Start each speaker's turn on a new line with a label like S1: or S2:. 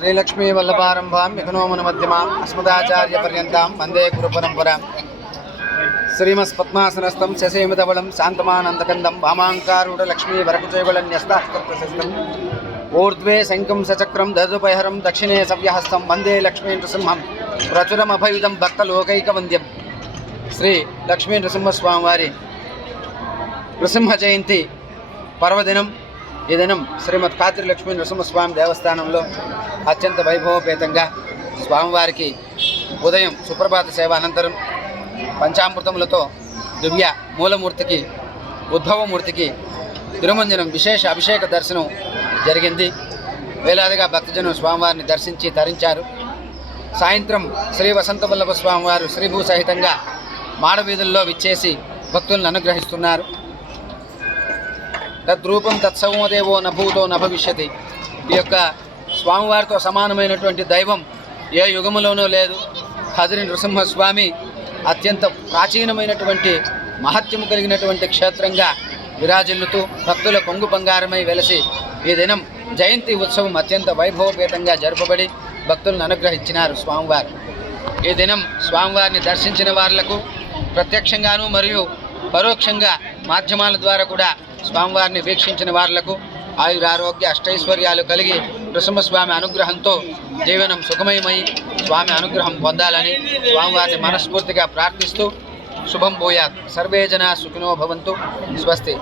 S1: శ్రీలక్ష్మీ వల్లభారంభాం యకనోమన మధ్యమాం అస్మదాచార్య పర్యంతం వందే గురు పరంపరాం శ్రీమస్పద్మాసనస్థం శశేమితబలం శాంతమానందకందం వామాంకారుడ లక్ష్మీ వరకుచైబళన్యస్తాస్తం ఊర్ధ్వే శంఖం సచక్రం దదుపహరం దక్షిణే సవ్యహస్తం వందే లక్ష్మీ నృసింహం ప్రచురమభయుధం భక్తలోకైకవంద్యం. శ్రీ లక్ష్మీ నృసింహస్వామివారి నృసింహ జయంతి పర్వదినం ఈ దినం శ్రీమద్ కాతిరి లక్ష్మీ నృసింహస్వామి దేవస్థానంలో అత్యంత వైభవపేతంగా స్వామివారికి ఉదయం సుప్రభాత సేవ అనంతరం పంచామృతములతో దివ్య మూలమూర్తికి ఉద్భవమూర్తికి తిరుమంజనం విశేష అభిషేక దర్శనం జరిగింది. వేలాదిగా భక్తజనం స్వామివారిని దర్శించి తరించారు. సాయంత్రం శ్రీ వసంత వల్లభ స్వామివారు శ్రీభూ సహితంగా మాడవీధుల్లో విచ్చేసి భక్తులను అనుగ్రహిస్తున్నారు. తద్రూపం తత్సవదేవో నభూతో నభవిష్యతి ఈ యొక్క స్వామివారితో సమానమైనటువంటి దైవం ఏ యుగములోనూ లేదు. హజరి నృసింహస్వామి అత్యంత ప్రాచీనమైనటువంటి మహత్యము కలిగినటువంటి క్షేత్రంగా విరాజిల్లుతూ భక్తుల పొంగు బంగారమై వెలసి ఈ దినం జయంతి ఉత్సవం అత్యంత వైభవపేతంగా జరపబడి భక్తులను అనుగ్రహించినారు స్వామివారు. ఈ దినం స్వామివారిని దర్శించిన వార్లకు ప్రత్యక్షంగాను మరియు పరోక్షంగా మాధ్యమాల ద్వారా కూడా స్వామివారిని వీక్షించిన వాళ్ళకు ఆయురారోగ్య అష్టైశ్వర్యాలు కలిగి నృసింహస్వామి అనుగ్రహంతో జీవనం సుఖమయమై స్వామి అనుగ్రహం పొందాలని స్వామివారిని మనస్ఫూర్తిగా ప్రార్థిస్తూ శుభం భూయాత్. సర్వే జనా సుఖినో భవంతు. స్వస్తి.